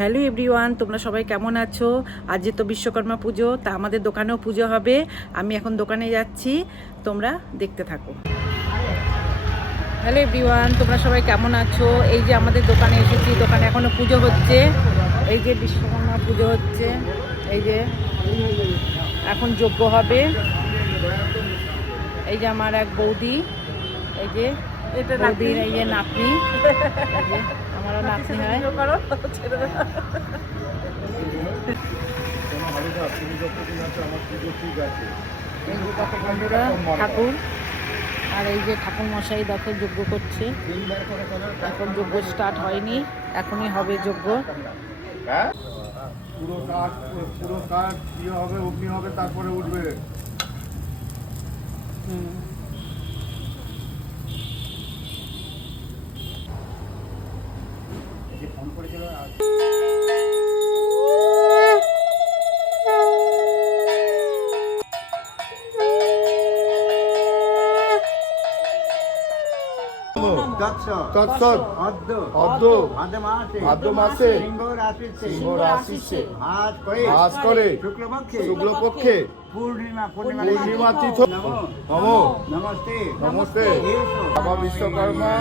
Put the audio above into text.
Hello everyone, তোমরা সবাই কেমন আছো? আজ যে তো বিশ্বকর্মা পুজো, তা আমাদের দোকানেও পুজো হবে। আমি এখন দোকানে যাচ্ছি, তোমরা দেখতে থাকো। হ্যালো এভরিওয়ান, তোমরা সবাই কেমন আছো? এই যে আমাদের দোকানে এসেছি, দোকানে এখনও পুজো হচ্ছে। এই যে বিশ্বকর্মা পুজো হচ্ছে, এই যে এখন যজ্ঞ হবে। এই যে আমার এক বৌদি, এই যে বৌদির এই যে নাতনি, আমারও নাতনি হয়। বন্ধুরা ঠাকুর, আর এই যে ঠাকুর মশাই দেখো যজ্ঞ করছে। এখন যজ্ঞ স্টার্ট হয়নি, এখনই হবে যজ্ঞ। পুরো কাঠ ইয়ে হবে, অগ্নি হবে, তারপরে উঠবে। ফোন করেছিল ভাদ্র মাসে সিংহ রাশিতে বাস করে শুক্লপক্ষে পূর্ণিমা তিথ। নমো নমস্তে বাবা বিশ্বকর্মা।